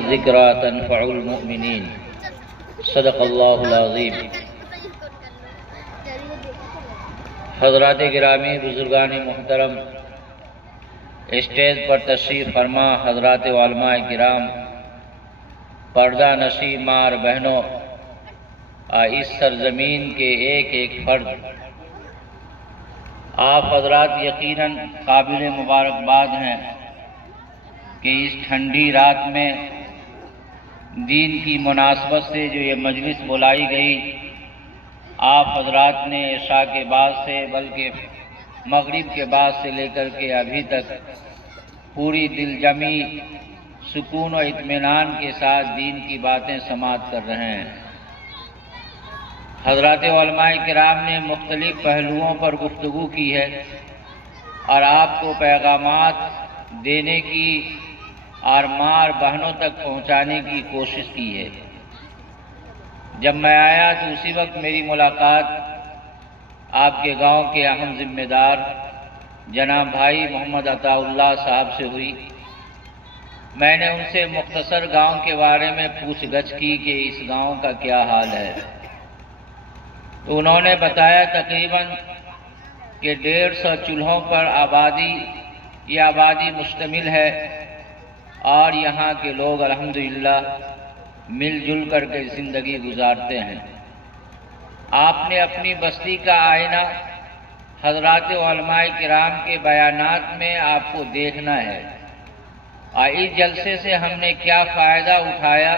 ذکرى تنفع المؤمنین صدق اللہ العظیم۔ حضرات گرامی، بزرگان محترم، اسٹیج پر تشریف فرما حضرات علماء کرام، پردہ نشی ماں اور بہنوں، اس سرزمین کے ایک ایک فرد، آپ حضرات یقیناً قابل مبارکباد ہیں کہ اس ٹھنڈی رات میں دین کی مناسبت سے جو یہ مجلس بلائی گئی، آپ حضرات نے عشاء کے بعد سے بلکہ مغرب کے بعد سے لے کر کے ابھی تک پوری دل جمی سکون و اطمینان کے ساتھ دین کی باتیں سماعت کر رہے ہیں۔ حضرات علماء کرام نے مختلف پہلوؤں پر گفتگو کی ہے اور آپ کو پیغامات دینے کی اور ماں اور بہنوں تک پہنچانے کی کوشش کی ہے۔ جب میں آیا تو اسی وقت میری ملاقات آپ کے گاؤں کے اہم ذمہ دار جناب بھائی محمد عطا اللہ صاحب سے ہوئی۔ میں نے ان سے مختصر گاؤں کے بارے میں پوچھ گچھ کی کہ اس گاؤں کا کیا حال ہے، تو انہوں نے بتایا تقریباً کہ 150 چولہوں پر یہ آبادی مشتمل ہے اور یہاں کے لوگ الحمدللہ مل جل کر کے زندگی گزارتے ہیں۔ آپ نے اپنی بستی کا آئینہ حضرات علماء کرام کے بیانات میں آپ کو دیکھنا ہے، اور اس جلسے سے ہم نے کیا فائدہ اٹھایا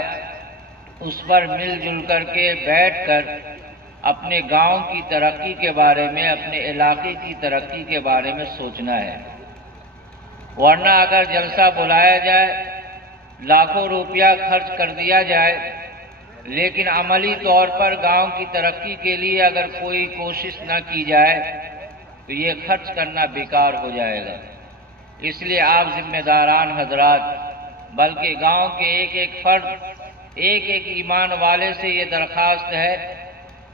اس پر مل جل کر کے بیٹھ کر اپنے گاؤں کی ترقی کے بارے میں، اپنے علاقے کی ترقی کے بارے میں سوچنا ہے۔ ورنہ اگر جلسہ بلایا جائے، لاکھوں روپیہ خرچ کر دیا جائے، لیکن عملی طور پر گاؤں کی ترقی کے لیے اگر کوئی کوشش نہ کی جائے تو یہ خرچ کرنا بیکار ہو جائے گا۔ اس لیے آپ ذمہ داران حضرات، بلکہ گاؤں کے ایک ایک فرد، ایک ایک ایمان والے سے یہ درخواست ہے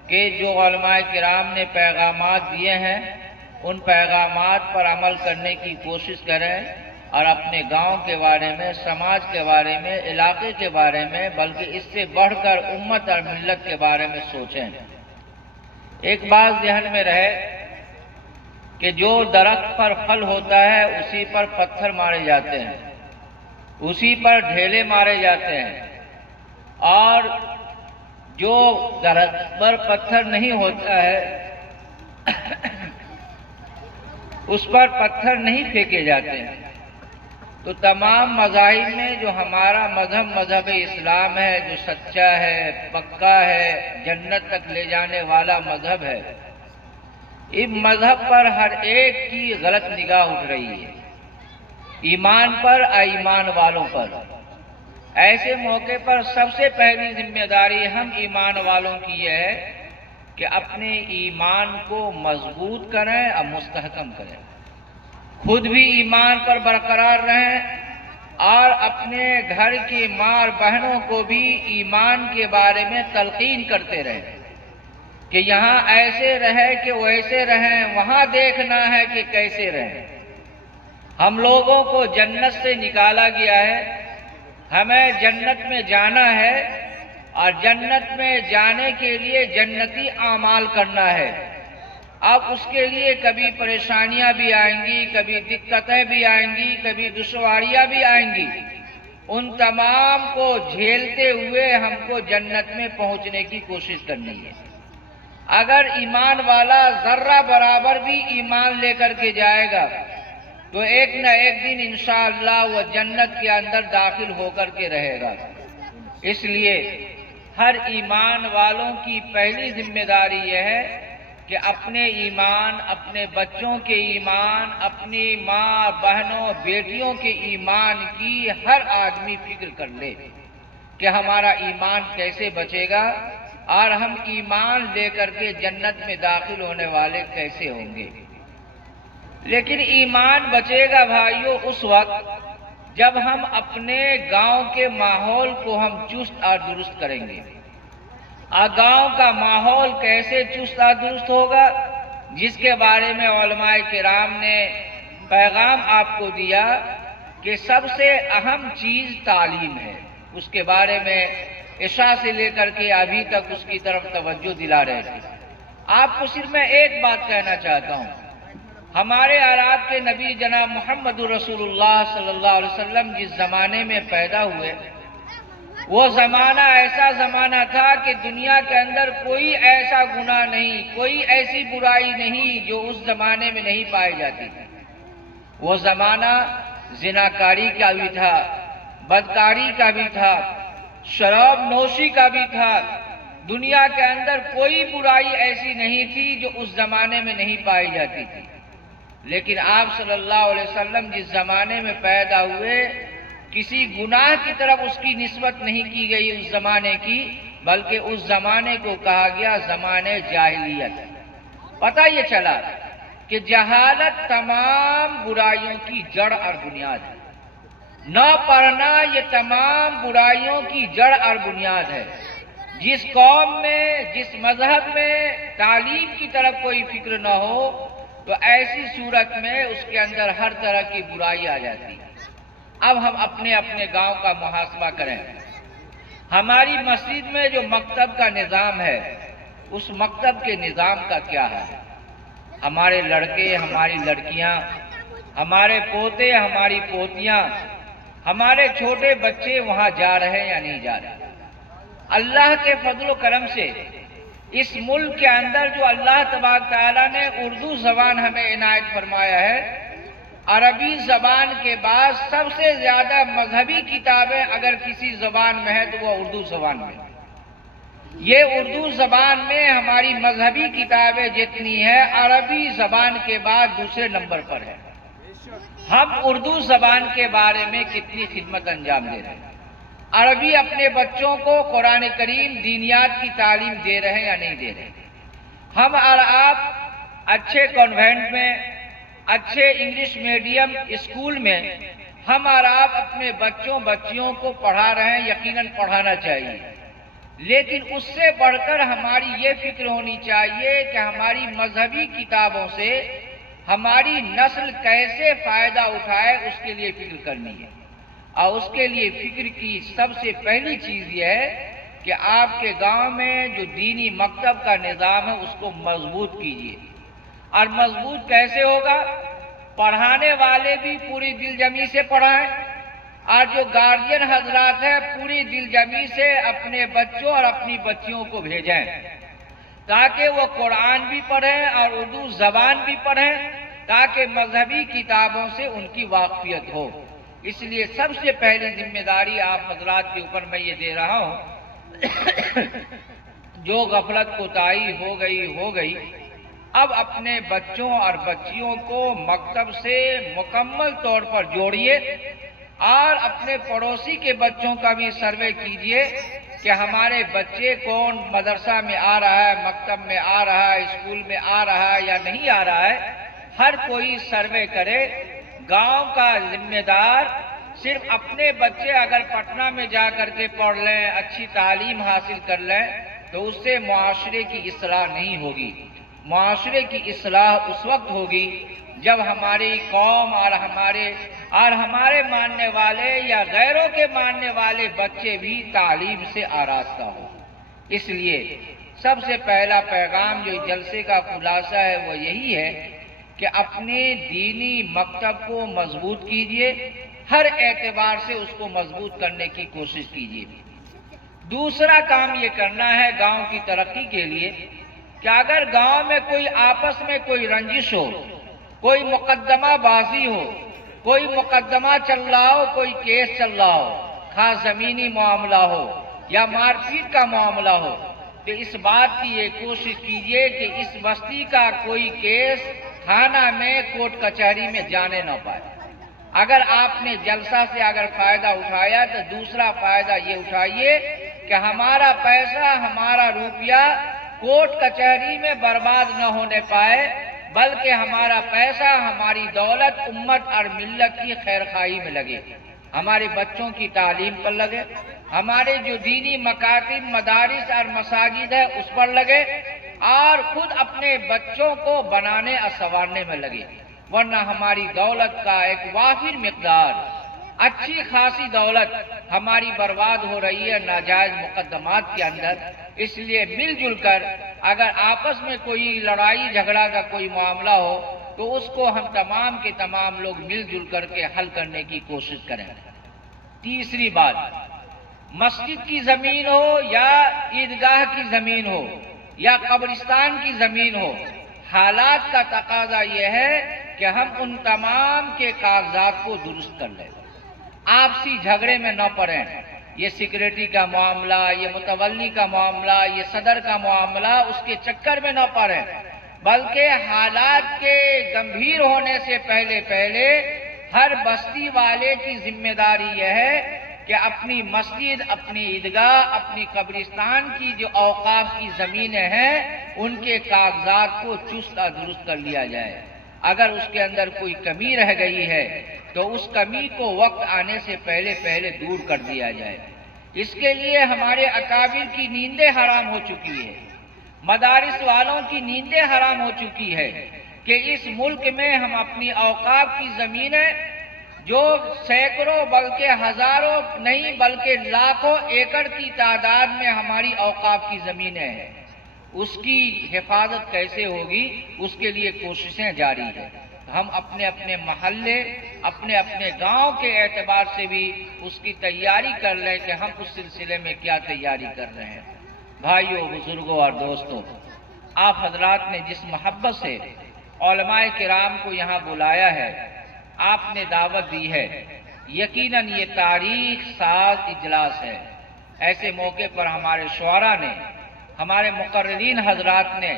کہ جو علماء کرام نے پیغامات دیے ہیں ان پیغامات پر عمل کرنے کی کوشش کریں اور اپنے گاؤں کے بارے میں، سماج کے بارے میں، علاقے کے بارے میں، بلکہ اس سے بڑھ کر امت اور ملت کے بارے میں سوچیں۔ ایک بات ذہن میں رہے کہ جو درخت پر پھل ہوتا ہے اسی پر پتھر مارے جاتے ہیں، اسی پر ڈھیلے مارے جاتے ہیں، اور جو درخت پر پتھر نہیں ہوتا ہے اس پر پتھر نہیں پھینکے جاتے ہیں۔ تو تمام مذاہب میں جو ہمارا مذہب اسلام ہے، جو سچا ہے، پکا ہے، جنت تک لے جانے والا مذہب ہے، اس مذہب پر ہر ایک کی غلط نگاہ اٹھ رہی ہے، ایمان پر، ایمان والوں پر۔ ایسے موقع پر سب سے پہلی ذمہ داری ہم ایمان والوں کی یہ ہے کہ اپنے ایمان کو مضبوط کریں اور مستحکم کریں، خود بھی ایمان پر برقرار رہیں اور اپنے گھر کی ماں اور بہنوں کو بھی ایمان کے بارے میں تلقین کرتے رہیں کہ یہاں ایسے رہے کہ ویسے رہیں، وہاں دیکھنا ہے کہ کیسے رہیں۔ ہم لوگوں کو جنت سے نکالا گیا ہے، ہمیں جنت میں جانا ہے اور جنت میں جانے کے لیے جنتی اعمال کرنا ہے۔ اب اس کے لیے کبھی پریشانیاں بھی آئیں گی، کبھی دقتیں بھی آئیں گی، کبھی دشواریاں بھی آئیں گی، ان تمام کو جھیلتے ہوئے ہم کو جنت میں پہنچنے کی کوشش کرنی ہے۔ اگر ایمان والا ذرہ برابر بھی ایمان لے کر کے جائے گا تو ایک نہ ایک دن انشاءاللہ وہ جنت کے اندر داخل ہو کر کے رہے گا۔ اس لیے ہر ایمان والوں کی پہلی ذمہ داری یہ ہے کہ اپنے ایمان، اپنے بچوں کے ایمان، اپنی ماں، بہنوں، بیٹیوں کے ایمان کی ہر آدمی فکر کر لے کہ ہمارا ایمان کیسے بچے گا اور ہم ایمان لے کر کے جنت میں داخل ہونے والے کیسے ہوں گے۔ لیکن ایمان بچے گا بھائیوں اس وقت جب ہم اپنے گاؤں کے ماحول کو ہم چست اور درست کریں گے۔ اور گاؤں کا ماحول کیسے چست اور درست ہوگا؟ جس کے بارے میں علماء کرام نے پیغام آپ کو دیا کہ سب سے اہم چیز تعلیم ہے۔ اس کے بارے میں عشاء سے لے کر کے ابھی تک اس کی طرف توجہ دلا رہے تھے۔ آپ کو صرف میں ایک بات کہنا چاہتا ہوں، ہمارے اور آپ کے نبی جناب محمد رسول اللہ صلی اللہ علیہ وسلم جس زمانے میں پیدا ہوئے، وہ زمانہ ایسا زمانہ تھا کہ دنیا کے اندر کوئی ایسا گناہ نہیں، کوئی ایسی برائی نہیں جو اس زمانے میں نہیں پائی جاتی تھی۔ وہ زمانہ زناکاری کا بھی تھا، بدکاری کا بھی تھا، شراب نوشی کا بھی تھا۔ دنیا کے اندر کوئی برائی ایسی نہیں تھی جو اس زمانے میں نہیں پائی جاتی تھی، لیکن آپ صلی اللہ علیہ وسلم جس زمانے میں پیدا ہوئے، کسی گناہ کی طرف اس کی نسبت نہیں کی گئی اس زمانے کی، بلکہ اس زمانے کو کہا گیا زمانے جاہلیت۔ پتہ یہ چلا کہ جہالت تمام برائیوں کی جڑ اور بنیاد ہے، نہ پڑھنا یہ تمام برائیوں کی جڑ اور بنیاد ہے۔ جس قوم میں، جس مذہب میں تعلیم کی طرف کوئی فکر نہ ہو تو ایسی صورت میں اس کے اندر ہر طرح کی برائی آ جاتی ہے۔ اب ہم اپنے اپنے گاؤں کا محاسبہ کریں۔ ہماری مسجد میں جو مکتب کا نظام ہے، اس مکتب کے نظام کا کیا ہے؟ ہمارے لڑکے، ہماری لڑکیاں، ہمارے پوتے، ہماری پوتیاں، ہمارے چھوٹے بچے وہاں جا رہے ہیں یا نہیں جا رہے؟ اللہ کے فضل و کرم سے اس ملک کے اندر جو اللہ تبارک تعالیٰ نے اردو زبان ہمیں عنایت فرمایا ہے، عربی زبان کے بعد سب سے زیادہ مذہبی کتابیں اگر کسی زبان میں ہے تو وہ اردو زبان میں۔ یہ اردو زبان میں ہماری مذہبی کتابیں جتنی ہیں، عربی زبان کے بعد دوسرے نمبر پر ہے۔ ہم اردو زبان کے بارے میں کتنی خدمت انجام دے رہے ہیں؟ عربی اپنے بچوں کو قرآن کریم، دینیات کی تعلیم دے رہے ہیں یا نہیں دے رہے؟ ہم اور آپ اچھے کانوینٹ میں، اچھے انگلش میڈیم اسکول میں ہم اور آپ اپنے بچیوں کو پڑھا رہے ہیں، یقیناً پڑھانا چاہیے، لیکن اس سے بڑھ کر ہماری یہ فکر ہونی چاہیے کہ ہماری مذہبی کتابوں سے ہماری نسل کیسے فائدہ اٹھائے، اس کے لیے فکر کرنی ہے۔ اور اس کے لیے فکر کی سب سے پہلی چیز یہ ہے کہ آپ کے گاؤں میں جو دینی مکتب کا نظام ہے اس کو مضبوط کیجیے۔ اور مضبوط کیسے ہوگا؟ پڑھانے والے بھی پوری دلجمی سے پڑھائیں، اور جو گارجین حضرات ہیں پوری دلجمی سے اپنے بچوں اور اپنی بچیوں کو بھیجیں تاکہ وہ قرآن بھی پڑھیں اور اردو زبان بھی پڑھیں، تاکہ مذہبی کتابوں سے ان کی واقفیت ہو۔ اس لیے سب سے پہلی ذمہ داری آپ حضرات کے اوپر میں یہ دے رہا ہوں، جو غفلت کوتاہی ہو گئی، اب اپنے بچوں اور بچیوں کو مکتب سے مکمل طور پر جوڑیے، اور اپنے پڑوسی کے بچوں کا بھی سروے کیجیے کہ ہمارے بچے کون مدرسہ میں آ رہا ہے، مکتب میں آ رہا ہے، اسکول میں آ رہا ہے یا نہیں آ رہا ہے۔ ہر کوئی سروے کرے۔ گاؤں کا ذمہ دار صرف اپنے بچے اگر پٹنہ میں جا کر کے پڑھ لیں، اچھی تعلیم حاصل کر لیں تو اس سے معاشرے کی اصلاح نہیں ہوگی۔ معاشرے کی اصلاح اس وقت ہوگی جب ہماری قوم اور ہمارے ماننے والے یا غیروں کے ماننے والے بچے بھی تعلیم سے آراستہ ہو۔ اس لیے سب سے پہلا پیغام جو جلسے کا خلاصہ ہے وہ یہی ہے کہ اپنے دینی مکتب کو مضبوط کیجیے، ہر اعتبار سے اس کو مضبوط کرنے کی کوشش کیجیے۔ دوسرا کام یہ کرنا ہے گاؤں کی ترقی کے لیے کہ اگر گاؤں میں کوئی آپس میں کوئی رنجش ہو، کوئی مقدمہ بازی ہو، کوئی مقدمہ چل رہا ہو، کوئی کیس چل رہا ہو، خاص زمینی معاملہ ہو یا مار پیٹ کا معاملہ ہو، تو اس بات کی یہ کوشش کیجیے کہ اس بستی کا کوئی کیس تھانہ میں، کورٹ کچہری میں جانے نہ پائے۔ اگر آپ نے جلسہ سے اگر فائدہ اٹھایا تو دوسرا فائدہ یہ اٹھائیے کہ ہمارا پیسہ، ہمارا روپیہ کورٹ کچہری میں برباد نہ ہونے پائے، بلکہ ہمارا پیسہ، ہماری دولت امت اور ملت کی خیرخواہی میں لگے، ہمارے بچوں کی تعلیم پر لگے، ہمارے جو دینی مکاتب، مدارس اور مساجد ہے اس پر لگے، اور خود اپنے بچوں کو بنانے اور سنوارنے میں لگے، ورنہ ہماری دولت کا ایک وافر مقدار اچھی خاصی دولت ہماری برباد ہو رہی ہے ناجائز مقدمات کے اندر. اس لیے مل جل کر اگر آپس میں کوئی لڑائی جھگڑا کا کوئی معاملہ ہو تو اس کو ہم تمام کے تمام لوگ مل جل کر کے حل کرنے کی کوشش کریں. تیسری بات، مسجد کی زمین ہو یا عیدگاہ کی زمین ہو یا قبرستان کی زمین ہو، حالات کا تقاضا یہ ہے کہ ہم ان تمام کے کاغذات کو درست کر لیں، آپسی جھگڑے میں نہ پڑیں. یہ سیکریٹری کا معاملہ، یہ متولی کا معاملہ، یہ صدر کا معاملہ، اس کے چکر میں نہ پڑیں، بلکہ حالات کے گمبھیر ہونے سے پہلے ہر بستی والے کی ذمہ داری یہ ہے کہ اپنی مسجد، اپنی عیدگاہ، اپنی قبرستان کی جو اوقاف کی زمینیں ہیں ان کے کاغذات کو چست درست کر لیا جائے. اگر اس کے اندر کوئی کمی رہ گئی ہے تو اس کمی کو وقت آنے سے پہلے دور کر دیا جائے. اس کے لیے ہمارے اکابر کی نیندیں حرام ہو چکی ہے، مدارس والوں کی نیندیں حرام ہو چکی ہے کہ اس ملک میں ہم اپنی اوقاف کی زمینیں جو سینکڑوں بلکہ ہزاروں نہیں بلکہ لاکھوں ایکڑ کی تعداد میں ہماری اوقاف کی زمینیں ہیں، اس کی حفاظت کیسے ہوگی، اس کے لیے کوششیں جاری ہیں. ہم اپنے اپنے محلے، اپنے اپنے گاؤں کے اعتبار سے بھی اس کی تیاری کر لیں کہ ہم اس سلسلے میں کیا تیاری کر رہے ہیں. بھائیوں، بزرگوں اور دوستوں، آپ حضرات نے جس محبت سے علماء کرام کو یہاں بلایا ہے، آپ نے دعوت دی ہے، یقیناً یہ تاریخ ساز اجلاس ہے. ایسے موقع پر ہمارے شعراء نے، ہمارے مقررین حضرات نے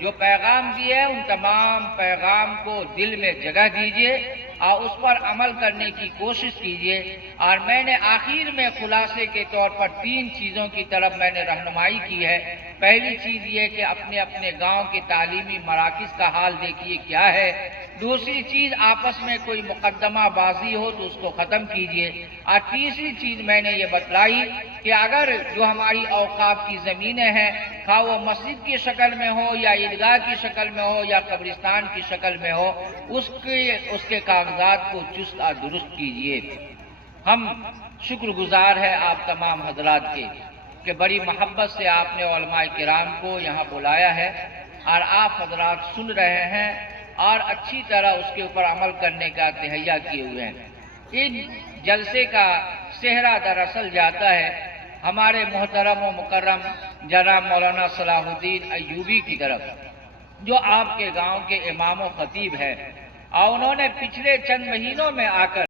جو پیغام دیے ان تمام پیغام کو دل میں جگہ دیجیے اور اس پر عمل کرنے کی کوشش کیجیے. اور میں نے آخر میں خلاصے کے طور پر 3 چیزوں کی طرف میں نے رہنمائی کی ہے. پہلی چیز یہ کہ اپنے اپنے گاؤں کے تعلیمی مراکز کا حال دیکھیے کیا ہے. دوسری چیز، آپس میں کوئی مقدمہ بازی ہو تو اس کو ختم کیجیے. اور تیسری چیز میں نے یہ بتلائی کہ اگر جو ہماری اوقاف کی زمینیں ہیں، خواہ وہ مسجد کی شکل میں ہو یا عیدگاہ کی شکل میں ہو یا قبرستان کی شکل میں ہو، اس کے کاغذات کو چست اور درست کیجیے. ہم شکر گزار ہیں آپ تمام حضرات کے کہ بڑی محبت سے آپ نے علماء کرام کو یہاں بلایا ہے اور آپ حضرات سن رہے ہیں اور اچھی طرح اس کے اوپر عمل کرنے کا تہیا کیے ہوئے ہیں. ان جلسے کا صحرا دراصل جاتا ہے ہمارے محترم و مکرم جناب مولانا صلاح الدین ایوبی کی طرف، جو آپ کے گاؤں کے امام و خطیب ہیں، اور انہوں نے پچھلے چند مہینوں میں آ کر